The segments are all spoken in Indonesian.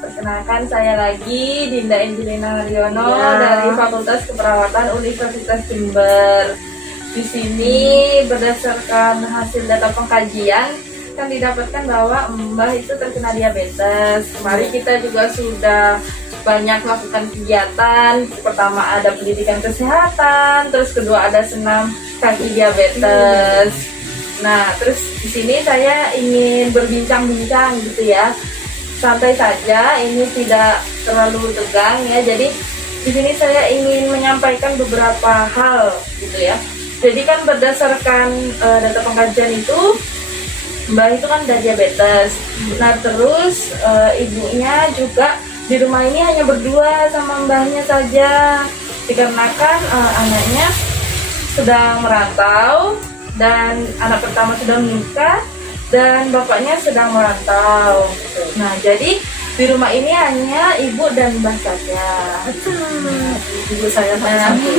Perkenalkan saya lagi Dinda Angelina Haryono Ya. dari Fakultas Keperawatan Universitas Jember. Di sini berdasarkan hasil data pengkajian kan didapatkan bahwa Mbah itu terkena diabetes. Kemarin kita juga sudah banyak melakukan kegiatan. Pertama ada pendidikan kesehatan, terus kedua ada senam kaki diabetes. Nah, terus di sini saya ingin berbincang-bincang gitu ya. Santai saja, ini tidak terlalu tegang ya. Jadi di sini saya ingin menyampaikan beberapa hal gitu ya. Jadi kan berdasarkan data pengkajian itu Mbak itu kan ada diabetes. Nah terus ibunya juga di rumah ini hanya berdua sama mbahnya saja, dikarenakan anaknya sedang merantau dan anak pertama sudah menikah dan bapaknya sedang merantau. Nah jadi di rumah ini hanya ibu dan mbah saja. Ibu saya satu.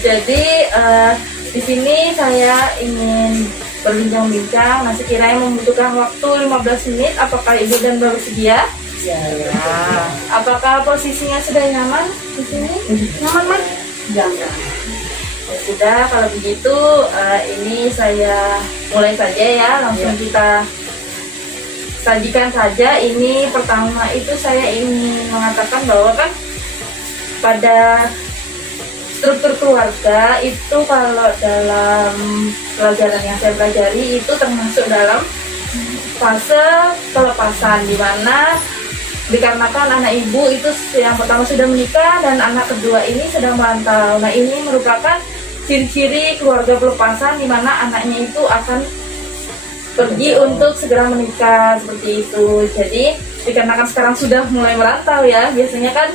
Jadi di sini saya ingin berbincang-bincang. Nah sekiranya membutuhkan waktu 15 menit, apakah ibu dan mbah bersedia? Ya. Apakah posisinya sudah nyaman di sini? Nyaman, Mas? Jangan. Ya sudah, kalau begitu ini saya mulai saja ya, langsung kita sajikan saja. Ini pertama itu saya ingin mengatakan bahwa kan pada struktur keluarga itu kalau dalam pelajaran yang saya pelajari itu termasuk dalam fase pelepasan, di mana dikarenakan anak ibu itu yang pertama sudah menikah dan anak kedua ini sedang merantau. Nah ini merupakan ciri-ciri keluarga pelepasan, di mana anaknya itu akan pergi untuk segera menikah seperti itu. Jadi dikarenakan sekarang sudah mulai merantau ya, biasanya kan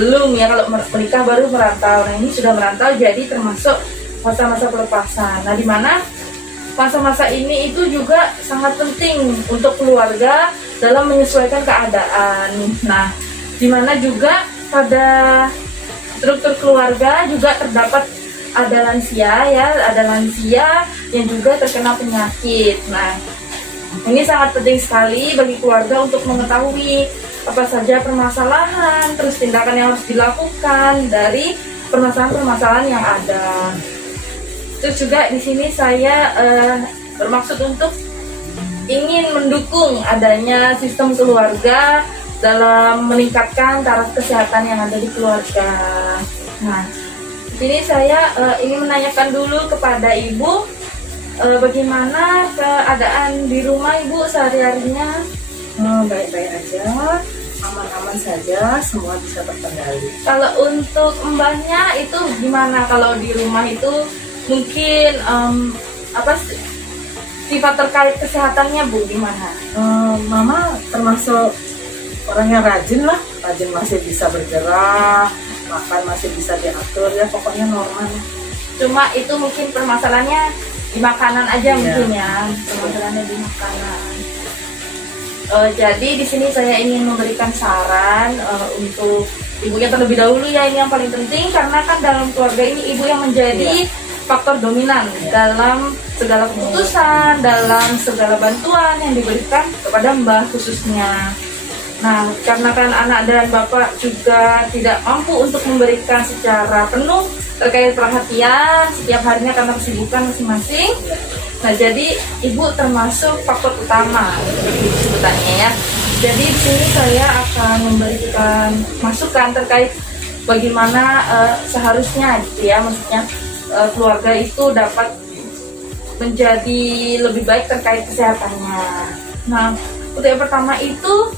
belum ya, kalau menikah baru merantau. Nah ini sudah merantau, jadi termasuk masa-masa pelepasan. Nah di mana masa-masa ini itu juga sangat penting untuk keluarga dalam menyesuaikan keadaan. Nah di mana juga pada struktur keluarga juga terdapat ada lansia ya, ada lansia yang juga terkena penyakit. Nah ini sangat penting sekali bagi keluarga untuk mengetahui apa saja permasalahan, terus tindakan yang harus dilakukan dari permasalahan-permasalahan yang ada. Terus juga di sini saya bermaksud untuk ingin mendukung adanya sistem keluarga dalam meningkatkan taraf kesehatan yang ada di keluarga. Nah, di sini saya ingin menanyakan dulu kepada ibu, bagaimana keadaan di rumah ibu sehari-harinya? Baik-baik aja, aman-aman saja, semua bisa terkendali. Kalau untuk mbahnya itu gimana? Kalau di rumah itu mungkin apa sifat terkait kesehatannya Bu gimana? Mama termasuk orang yang rajin lah, rajin, masih bisa bergerak, makan masih bisa diatur ya, pokoknya normal. Cuma itu mungkin permasalahannya di makanan aja. Iya. Mungkin ya, permasalahannya di makanan. Jadi di sini saya ingin memberikan saran untuk ibunya terlebih dahulu ya, ini yang paling penting karena kan dalam keluarga ini ibu yang menjadi faktor dominan dalam segala keputusan, dalam segala bantuan yang diberikan kepada mbah khususnya. Nah, karena kan anak dan bapak juga tidak mampu untuk memberikan secara penuh terkait perhatian setiap harinya karena kesibukan masing-masing. Nah, jadi ibu termasuk faktor utama sebutannya ya. Jadi di sini saya akan memberikan masukan terkait bagaimana seharusnya gitu ya, maksudnya keluarga itu dapat menjadi lebih baik terkait kesehatannya. Nah, untuk yang pertama itu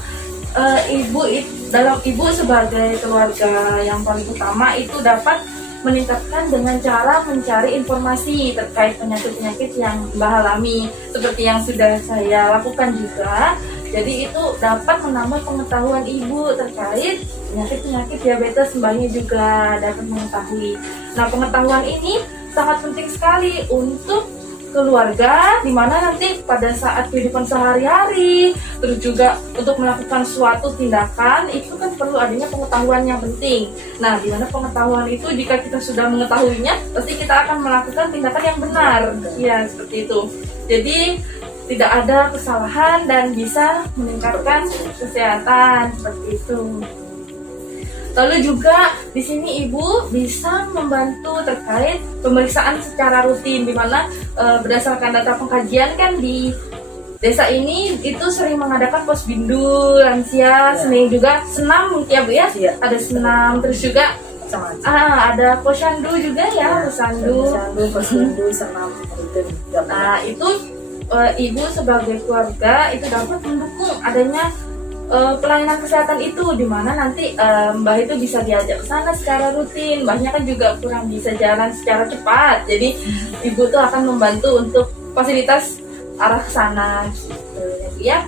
ibu sebagai keluarga yang paling utama itu dapat meningkatkan dengan cara mencari informasi terkait penyakit-penyakit yang Mbah alami, seperti yang sudah saya lakukan juga. Jadi itu dapat menambah pengetahuan ibu terkait penyakit-penyakit diabetes, Mbahnya juga dapat mengetahui. Nah, pengetahuan ini sangat penting sekali untuk keluarga, dimana nanti pada saat kehidupan sehari-hari, terus juga untuk melakukan suatu tindakan itu kan perlu adanya pengetahuan yang penting. Nah, dimana pengetahuan itu jika kita sudah mengetahuinya, pasti kita akan melakukan tindakan yang benar. Ya, seperti itu. Jadi tidak ada kesalahan dan bisa meningkatkan kesehatan seperti itu. Lalu juga di sini Ibu bisa membantu terkait pemeriksaan secara rutin, di mana berdasarkan data pengkajian kan di desa ini itu sering mengadakan posbindu lansia, sering juga senam ya Bu ya, ada senam, terus juga ada posyandu juga ya, posyandu senam rutin. Nah itu Ibu sebagai keluarga itu dapat mendukung adanya pelayanan kesehatan itu, di mana nanti Mbah itu bisa diajak ke sana secara rutin. Mbahnya kan juga kurang bisa jalan secara cepat, jadi Ibu tuh akan membantu untuk fasilitas arah ke sana gitu ya.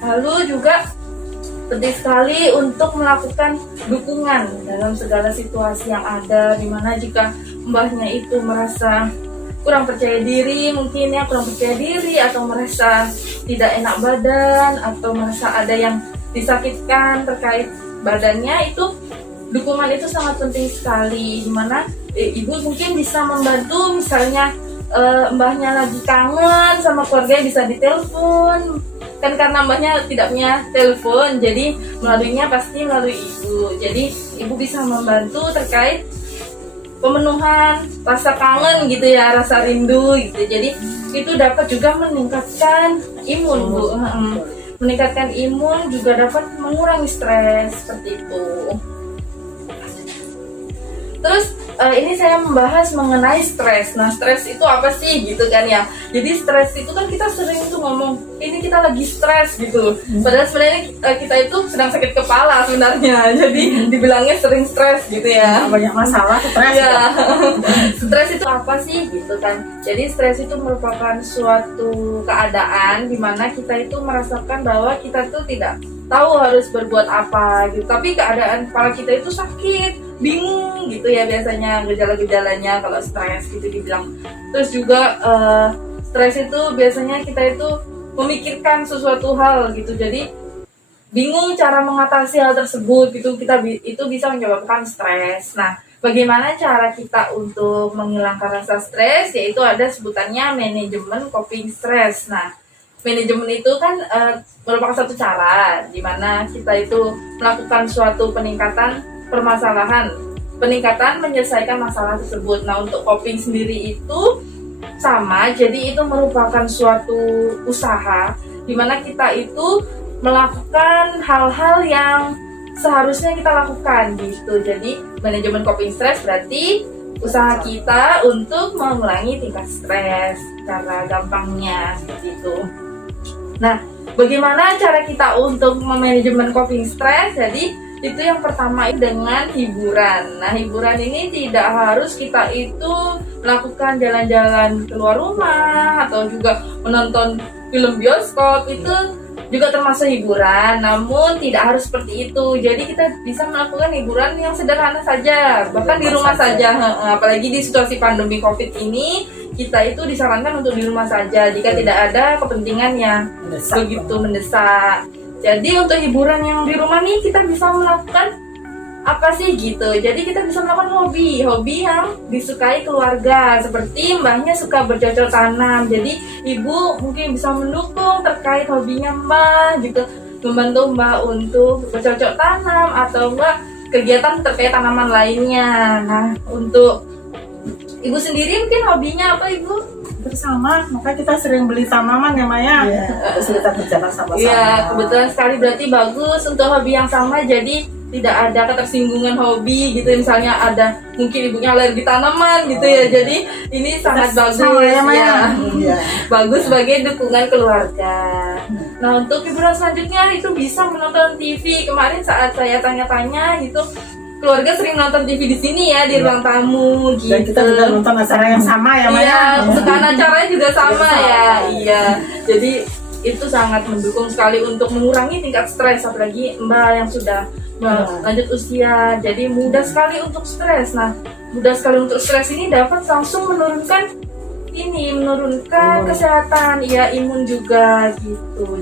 Lalu juga penting sekali untuk melakukan dukungan dalam segala situasi yang ada, di mana jika Mbahnya itu merasa kurang percaya diri, mungkin ya kurang percaya diri, atau merasa tidak enak badan, atau merasa ada yang disakitkan terkait badannya, itu dukungan itu sangat penting sekali, dimana Ibu mungkin bisa membantu, misalnya Mbahnya lagi kangen sama keluarga bisa ditelepon, kan karena Mbahnya tidak punya telepon, jadi melaluinya pasti melalui Ibu. Jadi Ibu bisa membantu terkait pemenuhan rasa kangen gitu ya, rasa rindu gitu. Jadi itu dapat juga meningkatkan imun Bu. Meningkatkan imun juga dapat mengurangi stres seperti itu. Terus ini saya membahas mengenai stres. Nah, stres itu apa sih gitu kan ya. Jadi stres itu kan kita sering tuh ngomong ini kita lagi stres gitu. Padahal sebenarnya kita itu sedang sakit kepala sebenarnya. Jadi dibilangnya sering stres gitu ya. Banyak masalah stres. Ya. Stres itu apa sih gitu kan. Jadi stres itu merupakan suatu keadaan di mana kita itu merasakan bahwa kita tuh tidak tahu harus berbuat apa gitu. Tapi keadaan kepala kita itu sakit, bingung gitu ya biasanya gejala-gejalanya kalau stres gitu dibilang. Terus juga stres itu biasanya kita itu memikirkan sesuatu hal gitu, jadi bingung cara mengatasi hal tersebut gitu, itu bisa menyebabkan stres. Nah, bagaimana cara kita untuk menghilangkan rasa stres? Yaitu ada sebutannya manajemen coping stress. Nah, manajemen itu kan merupakan satu cara di mana kita itu melakukan suatu peningkatan permasalahan, peningkatan menyelesaikan masalah tersebut. Nah, untuk coping sendiri itu sama, jadi itu merupakan suatu usaha di mana kita itu melakukan hal-hal yang seharusnya kita lakukan gitu. Jadi manajemen coping stress berarti usaha kita untuk mengurangi tingkat stres, cara gampangnya seperti itu. Nah, bagaimana cara kita untuk memanajemen coping stress? Jadi itu yang pertama dengan hiburan. Nah, hiburan ini tidak harus kita itu melakukan jalan-jalan keluar rumah atau juga menonton film bioskop, itu juga termasuk hiburan, namun tidak harus seperti itu. Jadi kita bisa melakukan hiburan yang sederhana saja, bahkan di rumah saja. Apalagi di situasi pandemi COVID ini, kita itu disarankan untuk di rumah saja jika tidak ada kepentingan yang begitu mendesak. Jadi untuk hiburan yang di rumah nih kita bisa melakukan apa sih gitu. Jadi kita bisa melakukan hobi yang disukai keluarga. Seperti Mbahnya suka bercocok tanam, jadi Ibu mungkin bisa mendukung terkait hobinya Mbah gitu, membantu Mbah untuk bercocok tanam atau enggak kegiatan terkait tanaman lainnya. Nah, untuk Ibu sendiri mungkin hobinya apa Ibu? Bersama, makanya kita sering beli tanaman ya Maya. Terus kita berjalan sama-sama. Iya, kebetulan sekali, berarti bagus untuk hobi yang sama, jadi tidak ada ketersinggungan hobi gitu. Misalnya ada mungkin ibunya alergi tanaman gitu ya, jadi ini sangat bagus ya. Bagus sebagai dukungan keluarga. Nah, untuk hiburan selanjutnya itu bisa menonton TV. Kemarin saat saya tanya-tanya gitu, keluarga sering nonton TV di sini ya, di ruang tamu gitu. Dan kita juga nonton acara yang sama ya Maya. Iya, kesukaan acaranya juga sama ya. Iya. Jadi itu sangat mendukung sekali untuk mengurangi tingkat stres, apalagi Mbak yang sudah lanjut usia. Jadi mudah sekali untuk stres. Nah, mudah sekali untuk stres ini dapat langsung menurunkan kesehatan, ya imun juga gitu.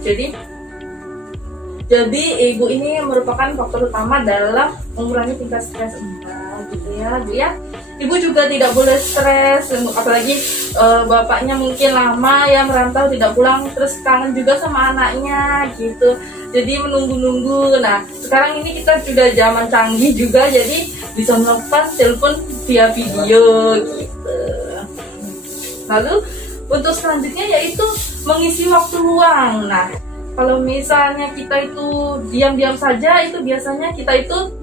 Jadi ibu ini merupakan faktor utama dalam mengurangi tingkat stres Mbak gitu ya Bu ya. ibu juga tidak boleh stres, apalagi bapaknya mungkin lama ya merantau tidak pulang, terus kangen juga sama anaknya gitu, jadi menunggu-nunggu. Nah sekarang ini kita sudah zaman canggih juga, jadi bisa melakukan telepon via video gitu. Lalu untuk selanjutnya yaitu mengisi waktu luang. Nah kalau misalnya kita itu diam-diam saja, itu biasanya kita itu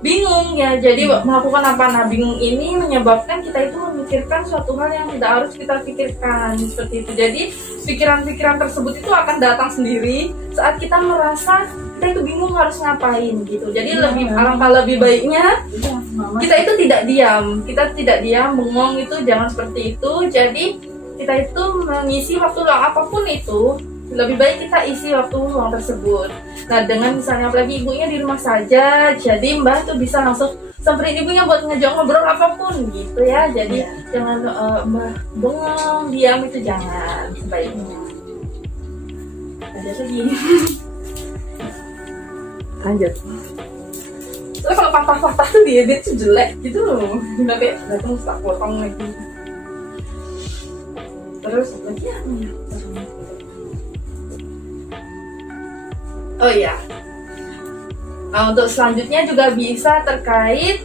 bingung ya, jadi melakukan apa? Nah bingung ini menyebabkan kita itu memikirkan suatu hal yang tidak harus kita pikirkan seperti itu. Jadi pikiran-pikiran tersebut itu akan datang sendiri saat kita merasa kita itu bingung harus ngapain gitu. Jadi alangkah lebih baiknya kita itu tidak diam, bengong itu jangan seperti itu. Jadi kita itu mengisi waktu luang apapun itu, lebih baik kita isi waktu luang tersebut. Nah dengan misalnya apalagi ibunya di rumah saja, jadi mbak tuh bisa langsung samperin ibunya buat ngajak ngobrol apapun gitu ya. Jadi jangan mbak bengong, diam itu jangan, sebaiknya. Ada lagi. Lanjut. Terus kalau patah-patah tuh diedit tuh jelek gitu loh, udah kayak datang tak potong lagi. Terus lagi apa ya? Oh iya. Nah, untuk selanjutnya juga bisa terkait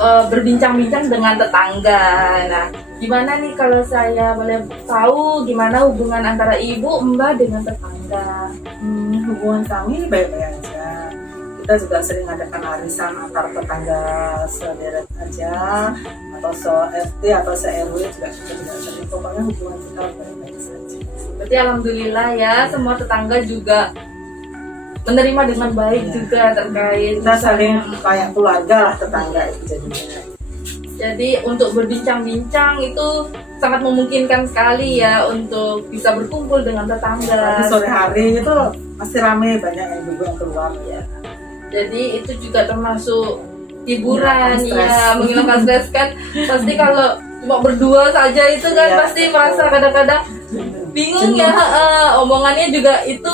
berbincang-bincang dengan tetangga. Nah, gimana nih kalau saya boleh tahu gimana hubungan antara ibu, mbak dengan tetangga? Hubungan kami baik-baik aja. Kita juga sering adakan arisan antar tetangga sederet aja, atau se-RT atau se-RW juga kita sering. Pokoknya hubungan kita baik-baik saja. Berarti alhamdulillah ya, semua tetangga juga menerima dengan baik juga terkait kita saling kayak keluarga lah tetangga itu jadinya. Jadi untuk berbincang-bincang itu sangat memungkinkan sekali ya untuk bisa berkumpul dengan tetangga. Di sore hari itu masih ramai, banyak yang juga yang keluar ya. Jadi itu juga termasuk hiburan ya, menghilangkan stres kan. Pasti kalau cuma berdua saja itu kan pasti merasa kadang-kadang bingung ya, omongannya juga itu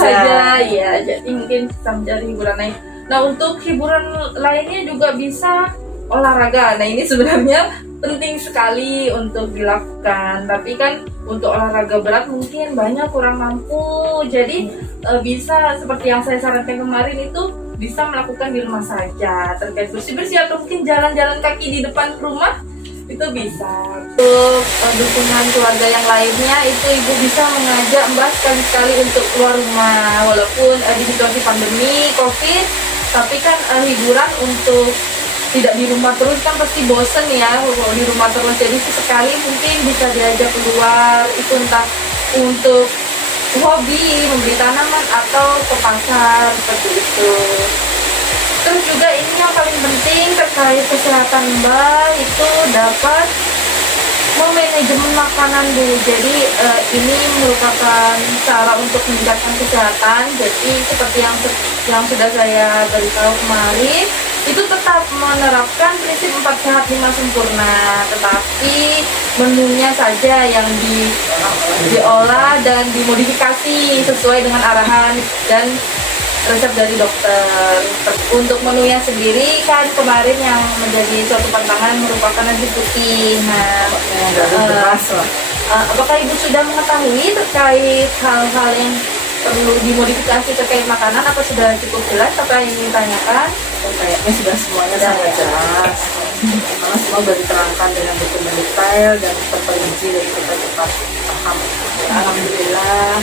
saja ya. Jadi mungkin bisa mencari hiburan lain. Nah untuk hiburan lainnya juga bisa olahraga. Nah ini sebenarnya penting sekali untuk dilakukan, tapi kan untuk olahraga berat mungkin banyak kurang mampu. Jadi bisa seperti yang saya sarankan kemarin itu bisa melakukan di rumah saja, terkait bersih-bersih atau mungkin jalan-jalan kaki di depan rumah itu bisa. Untuk dukungan keluarga yang lainnya itu ibu bisa mengajak mbak sekali-sekali untuk keluar rumah, walaupun di situasi pandemi COVID, tapi kan hiburan untuk tidak di rumah terus kan pasti bosen ya kalau di rumah terus. Jadi sekali mungkin bisa diajak keluar, itu entah untuk hobi, membeli tanaman atau ke pasar seperti itu. Terus juga ini yang paling penting terkait kesehatan mbak itu dapat memanajemen makanan Bu. Jadi ini merupakan cara untuk meningkatkan kesehatan. Jadi seperti yang sudah saya beritahu kemarin, itu tetap menerapkan prinsip 4 sehat 5 sempurna, tetapi menunya saja yang diolah dan dimodifikasi sesuai dengan arahan dan resep dari dokter. Untuk menunya sendiri kan kemarin yang menjadi suatu pantangan merupakan nasi putih. Nah, apakah ibu sudah mengetahui terkait hal-hal yang perlu dimodifikasi terkait makanan, apa sudah cukup jelas apa yang ingin ditanyakan? Kayaknya sudah semuanya sangat jelas. Karena semua sudah diterangkan dengan betul detail dan terperinci dan kita cepat paham. Alhamdulillah.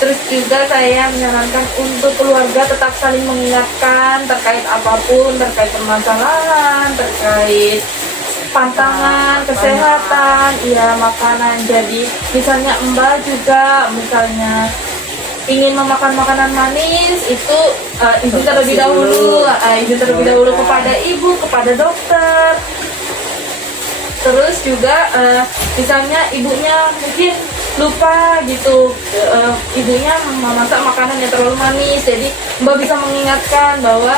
Terus juga saya menyarankan untuk keluarga tetap saling mengingatkan terkait apapun, terkait permasalahan, terkait pantangan, kesehatan, ya makanan. Jadi misalnya mbak juga misalnya ingin memakan makanan manis, itu izin terlebih dahulu, kepada ibu, kepada dokter. Terus juga misalnya ibunya mungkin lupa gitu, ibunya memasak makanan yang terlalu manis, jadi mbak bisa mengingatkan bahwa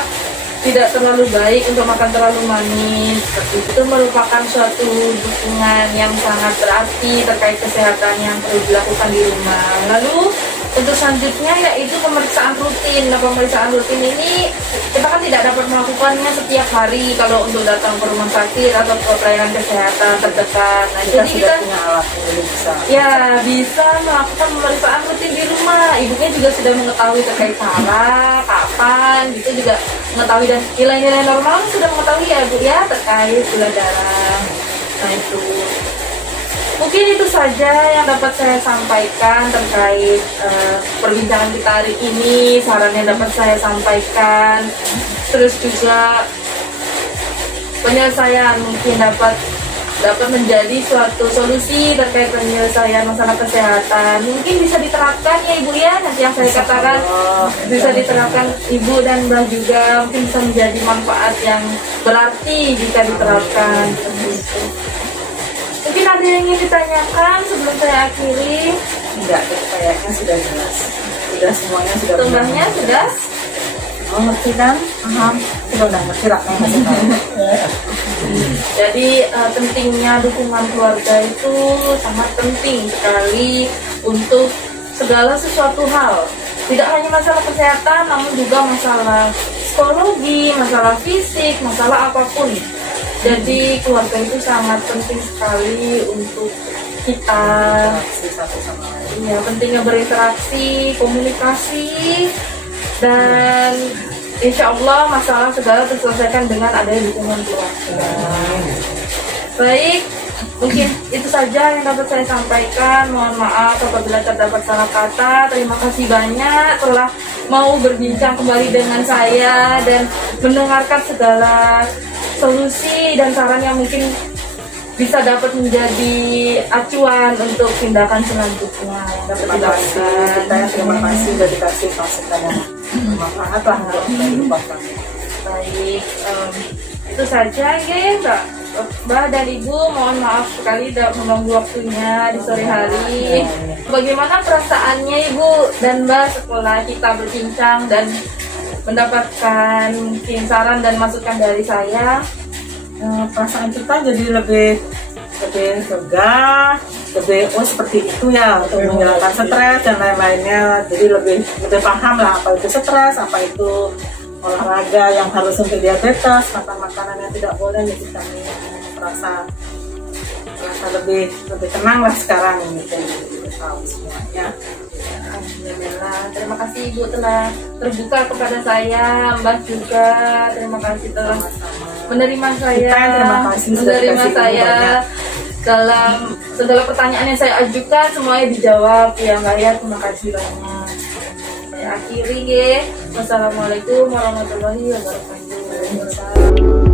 tidak terlalu baik untuk makan terlalu manis. Itu merupakan suatu dukungan yang sangat berarti terkait kesehatan yang perlu dilakukan di rumah. Lalu Untuk selanjutnya yaitu pemeriksaan rutin. Nah, pemeriksaan rutin ini kita kan tidak dapat melakukannya setiap hari kalau untuk datang ke rumah sakit atau ke pelayanan kesehatan terdekat. Nah, jadi sudah kita punya alat yang bisa. ya bisa melakukan pemeriksaan rutin di rumah. Ibunya juga sudah mengetahui terkait cara, kapan, gitu juga mengetahui, dan nilai-nilai normal sudah mengetahui ya Bu ya terkait gula darah. Nah itu. Mungkin itu saja yang dapat saya sampaikan terkait perbincangan kita hari ini, saran yang dapat saya sampaikan. Terus juga penyelesaian mungkin dapat menjadi suatu solusi terkait penyelesaian masalah kesehatan. Mungkin bisa diterapkan ya Ibu ya, nanti yang saya katakan bisa diterapkan Ibu dan Mbah juga, mungkin bisa menjadi manfaat yang berarti jika diterapkan. Mungkin ada yang ingin ditanyakan sebelum saya akhiri? Enggak, kayaknya sudah jelas. Sudah semuanya sudah. Tumbangnya sudah? Oh, ngerti kan? Sudah ngerti lah, ngasih tahu. Jadi pentingnya dukungan keluarga itu sangat penting sekali untuk segala sesuatu hal. Tidak hanya masalah kesehatan, namun juga masalah psikologi, masalah fisik, masalah apapun. Jadi keluarga itu sangat penting sekali untuk kita. Satu sama lain. Ya, pentingnya berinteraksi, komunikasi, dan insya Allah masalah segala terselesaikan dengan adanya dukungan keluarga. Baik, mungkin itu saja yang dapat saya sampaikan. Mohon maaf apabila terdapat salah kata. Terima kasih banyak telah mau berbincang kembali dengan saya dan mendengarkan segala solusi dan saran yang mungkin bisa dapat menjadi acuan untuk tindakan selanjutnya yang dapat dilakukan. Terima kasih sudah dikasih masukan yang bermanfaat lah untuk kehidupan kami. Baik, itu saja ya Mbak dan Ibu. Mohon maaf sekali tidak mengganggu waktunya di sore hari. Bagaimana perasaannya Ibu dan Mbak setelah kita berbincang dan mendapatkan mungkin saran dan masukan dari saya? Perasaan kita jadi lebih lega, lebih seperti itu ya untuk menghilangkan stres dan lain-lainnya. Jadi lebih paham lah apa itu stres, apa itu olahraga yang harus untuk diabetes, makan makanan yang tidak boleh. Jadi kami merasa lebih tenang lah sekarang gitu, tahu semuanya. Alhamdulillah, terima kasih Ibu telah terbuka kepada saya, Mbak juga terima kasih telah menerima saya, menerima saya dalam segala pertanyaan yang saya ajukan, semuanya dijawab ya Mbak ya. Terima kasih banyak. Saya akhiri ya. Wassalamualaikum warahmatullahi wabarakatuh.